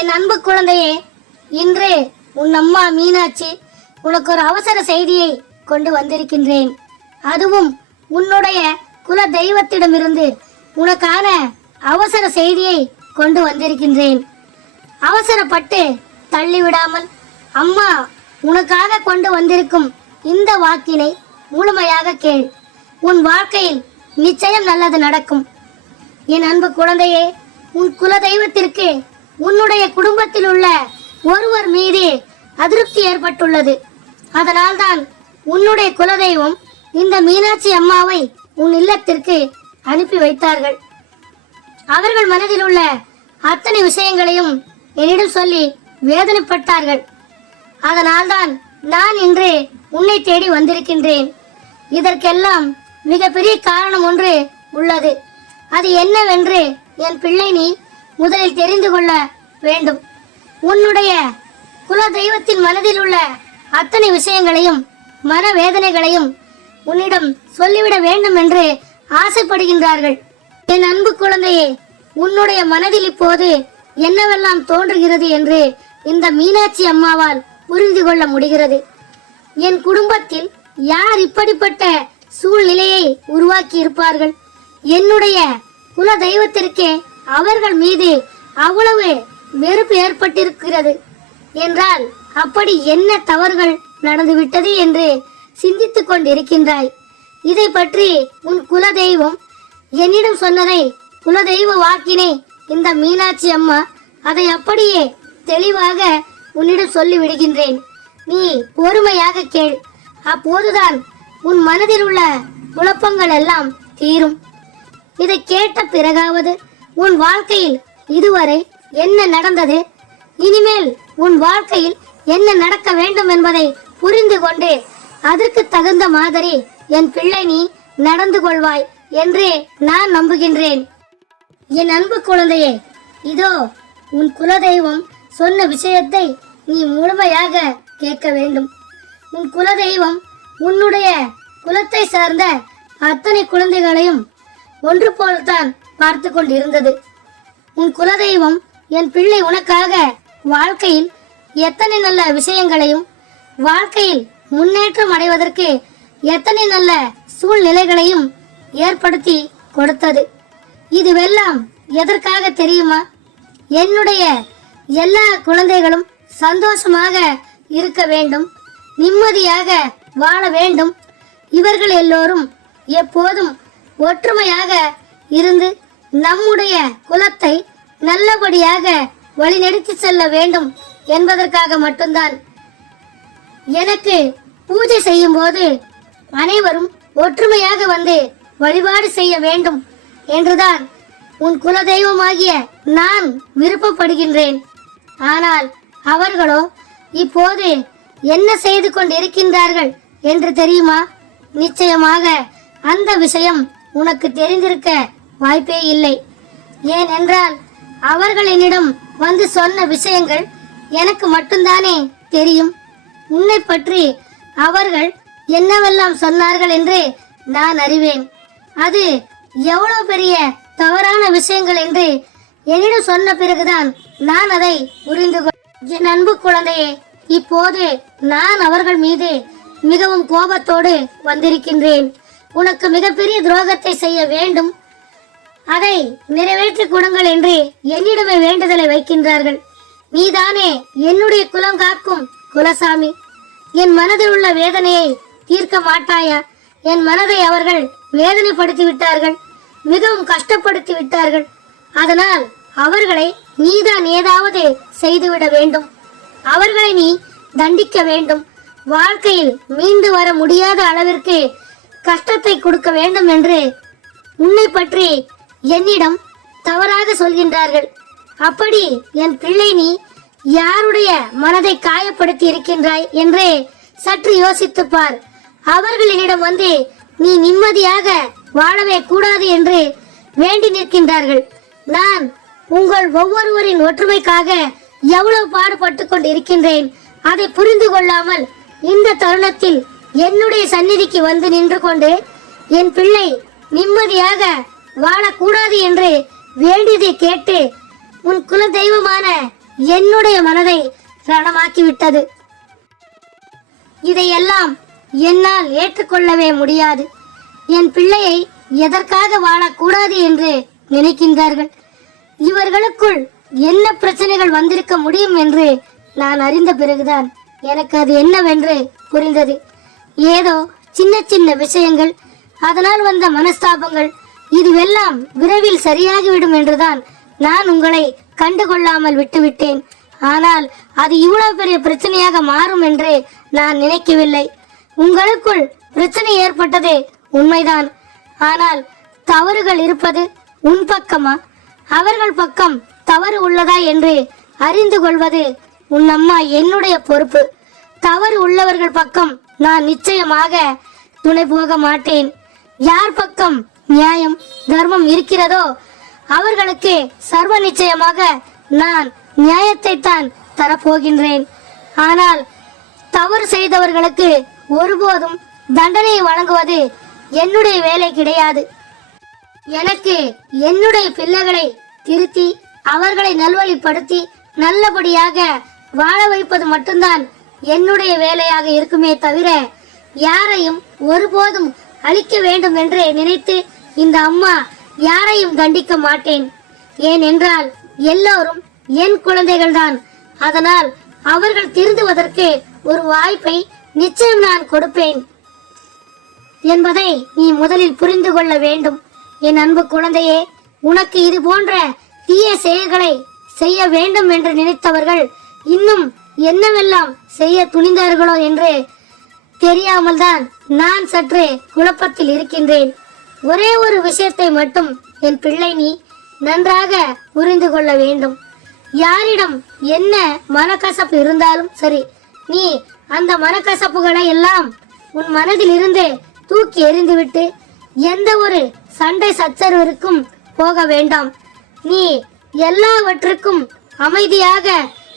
என் அன்பு குழந்தையே, இன்று உன் அம்மா மீனாட்சி உனக்கு ஒரு அவசர செய்தியை கொண்டு வந்திருக்கின்றேன். அதுவும் உன்னுடைய குல தெய்வத்திடமிருந்து உனக்கான அவசர செய்தியை கொண்டு வந்திருக்கின்றேன். அவசரப்பட்டு தள்ளிவிடாமல் அம்மா உனக்காக கொண்டு வந்திருக்கும் இந்த வாக்கினை முழுமையாக கேள். உன் வாழ்க்கையில் நிச்சயம் நல்லது நடக்கும். என் அன்பு குழந்தையே, உன் குல தெய்வத்திற்கு உன்னுடைய குடும்பத்தில் உள்ள ஒருவர் மீது அதிருப்தி ஏற்பட்டுள்ளது. அதனால்தான் உன்னுடைய குலதெய்வம் இந்த மீனாட்சி அம்மாவை உன் இல்லத்திற்கு அனுப்பி வைத்தார்கள். அவர்கள் மனதில் உள்ள அத்தனை விஷயங்களையும் என்னிடம் சொல்லி வேதனைப்பட்டார்கள். அதனால்தான் நான் இன்று உன்னை தேடி வந்திருக்கின்றேன். இதற்கெல்லாம் மிகப்பெரிய காரணம் ஒன்று உள்ளது. அது என்னவென்று என் பிள்ளை நீ முதலில் தெரிந்து கொள்ள வேண்டும். உன்னுடைய குல தெய்வத்தின் மனதில் உள்ள அத்தனை விஷயங்களையும் மனவேதனைகளையும் உன்னிடம் சொல்லிவிட வேண்டும் என்று ஆசைப்படுகின்றார்கள். என் அன்பு குழந்தையே, உன்னுடைய மனதில் இப்போது என்னவெல்லாம் தோன்றுகிறது என்று இந்த மீனாட்சி அம்மாவால் புரிந்து கொள்ள முடிகிறது. என் குடும்பத்தில் யார் இப்படிப்பட்ட சூழ்நிலையை உருவாக்கி இருப்பார்கள்? என்னுடைய குல தெய்வத்திற்கே அவர்கள் மீது அவ்வளவு வெறுப்பு ஏற்பட்டிருக்கிறது என்றால் அப்படி என்ன தவறுகள் நடந்துவிட்டது என்று சிந்தித்துக் கொண்டிருக்கின்றாய். இதை பற்றி உன் குல தெய்வம் என்னிடம் சொன்னதை, குலதெய்வ வாக்கினை இந்த மீனாட்சி அம்மா அதை அப்படியே தெளிவாக உன்னிடம் சொல்லி விடுகின்றேன். நீ பொறுமையாக கேள். அப்போதுதான் உன் மனதில் உள்ள குழப்பங்கள் எல்லாம் தீரும். இதை கேட்ட பிறகாவது உன் வாழ்க்கையில் இதுவரை என்ன நடந்தது, இனிமேல் உன் வாழ்க்கையில் என்ன நடக்க வேண்டும் என்பதை புரிந்து கொண்டு அதற்கு தகுந்த மாதிரி என் பிள்ளை நீ நடந்து கொள்வாய் என்று நான் நம்புகின்றேன். என் அன்பு குழந்தையே, இதோ உன் குலதெய்வம் சொன்ன விஷயத்தை நீ முழுமையாக கேட்க வேண்டும். உன் குலதெய்வம் உன்னுடைய குலத்தை சார்ந்த அத்தனை குழந்தைகளையும் ஒன்று போல்தான் பார்த்து கொண்டிருந்தது. உன் குலதெய்வம் என் பிள்ளை உனக்காக வாழ்க்கையில் எத்தனை நல்ல விஷயங்களையும் வாழ்க்கையில் முன்னேற்றம் அடைவதற்கு எத்தனை நல்ல சூழ்நிலைகளையும் ஏற்படுத்தி கொடுத்தது. இதுவெல்லாம் எதற்காக தெரியுமா? என்னுடைய எல்லா குழந்தைகளும் சந்தோஷமாக இருக்க வேண்டும், நிம்மதியாக வாழ வேண்டும். இவர்கள் எல்லோரும் எப்போதும் ஒற்றுமையாக இருந்து நம்முடைய குலத்தை நல்லபடியாக வழிநடத்தி செல்ல வேண்டும் என்பதற்காக மட்டும்தான். எனக்கு பூஜை செய்யும் போது அனைவரும் ஒற்றுமையாக வந்து வழிபாடு செய்ய வேண்டும் என்றுதான் உன் குலதெய்வமாகிய நான் விருப்பப்படுகின்றேன். ஆனால் அவர்களோ இப்போது என்ன செய்து கொண்டிருக்கின்றார்கள் என்று தெரியுமா? நிச்சயமாக அந்த விஷயம் உனக்கு தெரிந்திருக்க வாய்ப்பே இல்லை. ஏனென்றால் அவர்கள் என்னிடம் வந்து சொன்ன விஷயங்கள் எனக்கு மட்டும்தானே தெரியும். உன்னை பற்றி அவர்கள் என்னவெல்லாம் சொன்னார்கள் என்று நான் அறிவேன். அது எவ்வளவு பெரிய தவறான விஷயங்கள் என்று என்னிடம் சொன்ன பிறகுதான் நான் அதை புரிந்து கொண்டேன். என் அன்பு குழந்தையே, இப்போது நான் அவர்கள் மீது மிகவும் கோபத்தோடு வந்திருக்கின்றேன். உனக்கு மிகப்பெரிய துரோகத்தை செய்ய வேண்டும், அதை நிறைவேற்றி கொடுங்கள் என்று என்னிடமே வேண்டுதலை வைக்கின்றார்கள். நீதானே என்னுடைய குலம் காக்கும் குலசாமி. என் மனதில் உள்ள வேதனையை தீர்க்க மாட்டாயா? என் மனதை அவர்கள் வேதனைப்படுத்தி விட்டார்கள், மிகவும் கஷ்டப்படுத்தி விட்டார்கள். அதனால் அவர்களை நீதான் ஏதாவது செய்துவிட வேண்டும். அவர்களை நீ தண்டிக்க வேண்டும். வாழ்க்கையில் மீண்டு வர முடியாத அளவிற்கு கஷ்டத்தை கொடுக்க வேண்டும் என்று உன்னை பற்றி என்னிடம் தவறாக சொல்கின்றார்கள். அப்படி என் பிள்ளை நீ யாருடைய மனதை காயப்படுத்தி இருக்கின்றாய் என்று சற்று யோசித்து பார். அவர்கள் என்னிடம் வந்து நீ நிம்மதியாக வாழவே கூடாது என்று வேண்டி நிற்கின்றார்கள். நான் உங்கள் ஒவ்வொருவரின் ஒற்றுமைக்காக எவ்வளவு பாடுபட்டு கொண்டு இருக்கின்றேன். அதை புரிந்து கொள்ளாமல் இந்த தருணத்தில் என்னுடைய சந்நிதிக்கு வந்து நின்று கொண்டு என் பிள்ளை நிம்மதியாக வாழக்கூடாது என்று வேண்டியதை கேட்டு உன் குல தெய்வமான என்னுடைய மனதை ரணமாக்கிவிட்டது. இதையெல்லாம் என்னால் ஏற்றுக்கொள்ளவே முடியாது. என் பிள்ளையை எதற்காக வாழக்கூடாது என்று நினைக்கின்றார்கள். இவர்களுக்குள் என்ன பிரச்சனைகள் வந்திருக்க முடியும் என்று நான் அறிந்த பிறகுதான் எனக்கு அது என்னவென்று புரிந்தது. ஏதோ சின்ன சின்ன விஷயங்கள், அதனால் வந்த மனஸ்தாபங்கள், இதுவெல்லாம் விரைவில் சரியாகிவிடும் என்றுதான் நான் உங்களை கண்டுகொள்ளாமல் விட்டுவிட்டேன். ஆனால் அது இவ்வளவு பெரிய பிரச்சனையாக மாறும் என்று நான் நினைக்கவில்லை. உங்களுக்குள் பிரச்சனை ஏற்பட்டது உண்மைதான். ஆனால் தவறுகள் இருப்பது உன் பக்கமா, அவர்கள் பக்கம் தவறு உள்ளதா என்று அறிந்து கொள்வது உன் அம்மா என்னுடைய பொறுப்பு. தவறு உள்ளவர்கள் பக்கம் நான் நிச்சயமாக துணை போக மாட்டேன். யார் பக்கம் நியாயம் தர்மம் இருக்கிறதோ அவர்களுக்கு சர்வ நிச்சயமாக நான் நியாயத்தை தான் தரப்போகின்றேன். ஆனால் தவறு செய்தவர்களுக்கு ஒருபோதும் தண்டனை வழங்குவது என்னுடைய வேலை கிடையாது. எனக்கு என்னுடைய பிள்ளைகளை திருத்தி அவர்களை நல்வழிப்படுத்தி நல்லபடியாக வாழ வைப்பது மட்டும்தான் என்னுடைய வேலையாக இருக்குமே தவிர யாரையும் ஒருபோதும் அழிக்க வேண்டும் என்று நினைத்து இந்த அம்மா யாரையும் தண்டிக்க மாட்டேன். ஏனென்றால் எல்லோரும் என் குழந்தைகள் தான். அதனால் அவர்கள் திருந்துவதற்கு ஒரு வாய்ப்பை நிச்சயம் நான் கொடுப்பேன் என்பதை நீ முதலில் புரிந்து கொள்ள வேண்டும். என் அன்பு குழந்தையே, உனக்கு இது போன்ற தீய செயல்களை செய்ய வேண்டும் என்று நினைத்தவர்கள் இன்னும் என்னவெல்லாம் செய்ய துணிந்தார்களோ என்று தெரியாமல் தான் நான் சற்று குழப்பத்தில் இருக்கின்றேன். ஒரே ஒரு விஷயத்தை மட்டும் என் பிள்ளை நீ நன்றாக புரிந்து கொள்ள வேண்டும். யாரிடம் என்ன மனக்கசப்பு இருந்தாலும் சரி, நீ அந்த மனக்கசப்புகளை எல்லாம் உன் மனதில் இருந்து தூக்கி எறிந்துவிட்டு எந்த ஒரு சண்டை சச்சரவிற்கும் போக வேண்டாம். நீ எல்லாவற்றுக்கும் அமைதியாக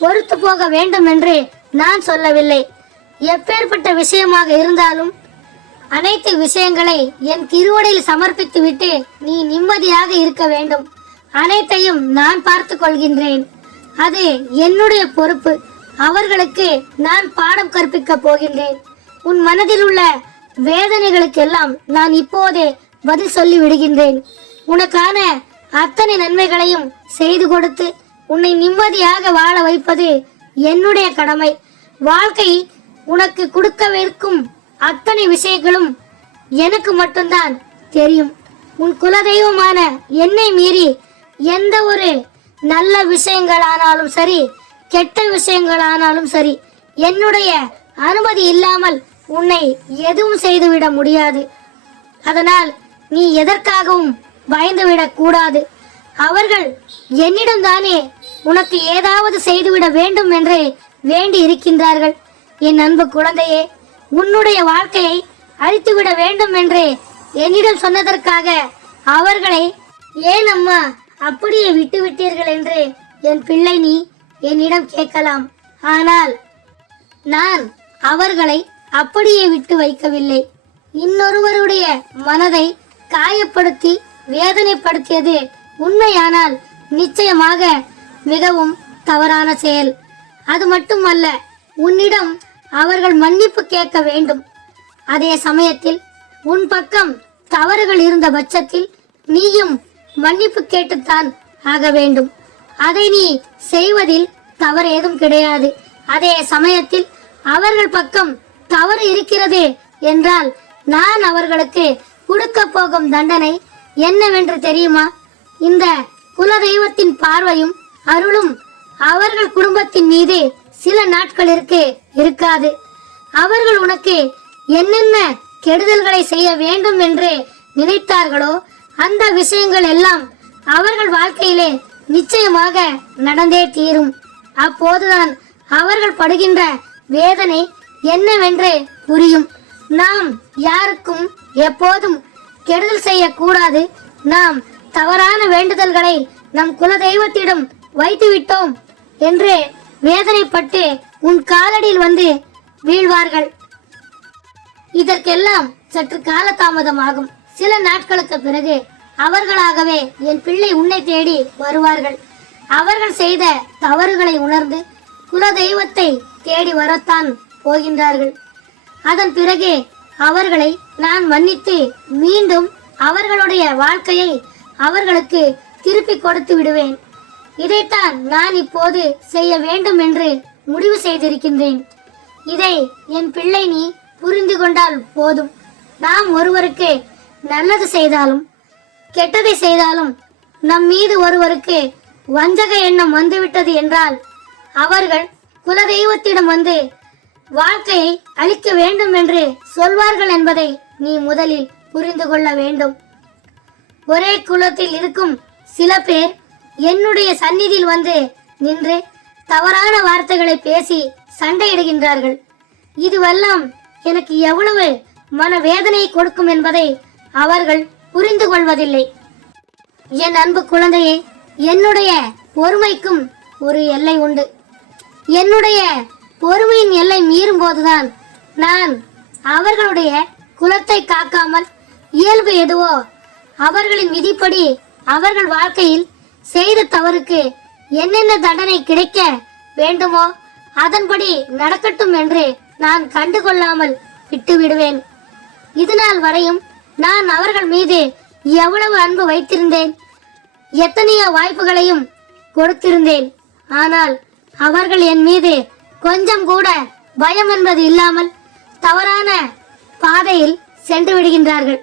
பொறுத்து போக வேண்டும் என்று நான் சொல்லவில்லை. எப்பேற்பட்ட விஷயமாக இருந்தாலும் அனைத்து விஷயங்களை என் திருவடியில் சமர்ப்பித்து விட்டு நீ நிம்மதியாக இருக்க வேண்டும். அனைத்தையும் நான் பார்த்து கொள்கின்றேன். அது என்னுடைய பொறுப்பு. அவர்களுக்கு நான் பாடம் கற்பிக்க போகின்றேன். உன் மனதில் உள்ள வேதனைகளுக்கெல்லாம் நான் இப்போதே பதில் சொல்லி விடுகின்றேன். உனக்கான அத்தனை நன்மைகளையும் செய்து கொடுத்து உன்னை நிம்மதியாக வாழ வைப்பது என்னுடைய கடமை. வாழ்க்கை உனக்கு கொடுக்கவிருக்கும் அத்தனை விஷயங்களும் எனக்கு மட்டும்தான் தெரியும். உன் குலதெய்வமான என்னை மீறி எந்த ஒரு நல்ல விஷயங்களானாலும் சரி, கெட்ட விஷயங்களானாலும் சரி, என்னுடைய அனுமதி இல்லாமல் உன்னை எதுவும் செய்துவிட முடியாது. அதனால் நீ எதற்காகவும் பயந்துவிடக் கூடாது. அவர்கள் என்னிடம் தானே உனக்கு ஏதாவது செய்துவிட வேண்டும் என்று வேண்டி இருக்கின்றார்கள். என் அன்பு குழந்தையே, உன்னுடைய வாழ்க்கையை அழித்துவிட வேண்டும் என்று என்னிடம் சொன்னதற்காக அவர்களை ஏன் அம்மா அப்படியே விட்டு விட்டீர்கள் என்று என் பிள்ளை நீ என்னிடம் கேட்கலாம். ஆனால் நான் அவர்களை அப்படியே விட்டு வைக்கவில்லை. இன்னொருவருடைய மனதை காயப்படுத்தி வேதனைப்படுத்தியது உண்மையானால் நிச்சயமாக மிகவும் தவறான செயல். அது மட்டுமல்ல, உன்னிடம் அவர்கள் மன்னிப்பு கேட்க வேண்டும். அதே சமயத்தில் உன் பக்கம் தவறுகள் இருந்த பட்சத்தில் நீயும் மன்னிப்பு கேட்டுத்தான் ஆக வேண்டும். அதை நீ செய்வதில் தவறு ஏதும் கிடையாது. அதே சமயத்தில் அவர்கள் பக்கம் தவறு இருக்கிறது என்றால் நான் அவர்களுக்கு கொடுக்க போகும் தண்டனை என்னவென்று தெரியுமா? இந்த குலதெய்வத்தின் பார்வையும் அருளும் அவர்கள் குடும்பத்தின் மீது சில நாட்களிற்கு இருக்காது. அவர்கள் உனக்கு என்னென்ன கெடுதல்களை செய்ய வேண்டும் என்று நினைத்தார்களோ அந்த விஷயங்கள் எல்லாம் அவர்கள் வாழ்க்கையிலே நிச்சயமாக நடந்தே தீரும். அப்போதுதான் அவர்கள் படுகின்ற வேதனை என்னவென்று புரியும். நாம் யாருக்கும் எப்போதும் கெடுதல் செய்யக்கூடாது. நாம் தவறான வேண்டுதல்களை நம் குலதெய்வத்திடம் வைத்து விட்டோம் என்று வேதனைப்பட்டு உன் காலடியில் வந்து வீழ்வார்கள். இதற்கெல்லாம் சற்று காலதாமதமாகும். சில நாட்களுக்கு பிறகு அவர்களாகவே என் பிள்ளை உன்னை தேடி வருவார்கள். அவர்கள் செய்த தவறுகளை உணர்ந்து குலதெய்வத்தை தேடி வரத்தான் போகின்றார்கள். அதன் பிறகு அவர்களை நான் மன்னித்து மீண்டும் அவர்களுடைய வாழ்க்கையை அவர்களுக்கு திருப்பி கொடுத்து விடுவேன். இதைத்தான் நான் இப்போது செய்ய வேண்டும் என்று முடிவு செய்திருக்கின்றேன். இதை என் பிள்ளை நீ புரிந்து கொண்டால் போதும். நாம் ஒருவருக்கு நல்லது செய்தாலும் கெட்டதை செய்தாலும் நம் மீது ஒருவருக்கு வஞ்சக எண்ணம் வந்துவிட்டது என்றால் அவர்கள் குலதெய்வத்திடம் வந்து வாழ்க்கையை அழிக்க வேண்டும் என்று சொல்வார்கள் என்பதை நீ முதலில் புரிந்து கொள்ள வேண்டும். ஒரே குலத்தில் இருக்கும் சில பேர் என்னுடைய சந்நிதியில் வந்து நின்று தவறான வார்த்தைகளை பேசி சண்டையிடுகின்றார்கள். இதுவெல்லாம் எனக்கு எவ்வளவு மனவேதனை கொடுக்கும் என்பதை அவர்கள் புரிந்து கொள்வதில்லை. என் அன்பு குழந்தையே, என்னுடைய பொறுமைக்கும் ஒரு எல்லை உண்டு. என்னுடைய பொறுமையின் எல்லை மீறும் போதுதான் நான் அவர்களுடைய குலத்தை காக்காமல் இயல்பு எதுவோ அவர்களின் விதிப்படி அவர்கள் வாழ்க்கையில் செய்த தவறுக்கு என்னென்ன தண்டனை கிடைக்க வேண்டுமோ அதன்படி நடக்கட்டும் என்று நான் கண்டுகொள்ளாமல் விட்டு விடுவேன். இதுநாள் வரையும் நான் அவர்கள் மீது எவ்வளவு அன்பு வைத்திருந்தேன், எத்தனையோ வாய்ப்புகளையும் கொடுத்திருந்தேன். ஆனால் அவர்கள் என் மீது கொஞ்சம் கூட பயம் என்பது இல்லாமல் தவறான பாதையில் சென்று விடுகின்றார்கள்.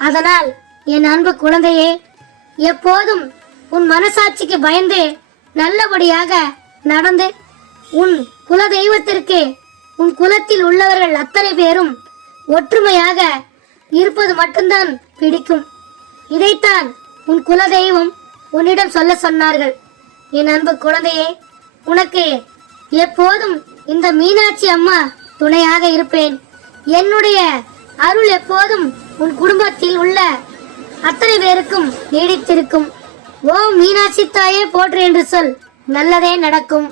அதனால் என் அன்பு குழந்தையே, எப்போதும் உன் மனசாட்சிக்கு பயந்து நல்லபடியாக நடந்து உன் குல தெய்வத்திற்கு உன் குலத்தில் உள்ளவர்கள் அத்தனை பேரும் ஒற்றுமையாக இருப்பது மட்டும்தான் பிடிக்கும். இதைத்தான் உன் குல தெய்வம் உன்னிடம் சொல்ல சொன்னார்கள். என் அன்பு குழந்தையே, உனக்கு எப்போதும் இந்த மீனாட்சி அம்மா துணையாக இருப்பேன். என்னுடைய அருள் எப்போதும் உன் குடும்பத்தில் உள்ள அத்தனை பேருக்கும் நீடித்திருக்கும். ஓம் மீனாட்சி தாயே போற்று என்று சொல், நல்லதே நடக்கும்.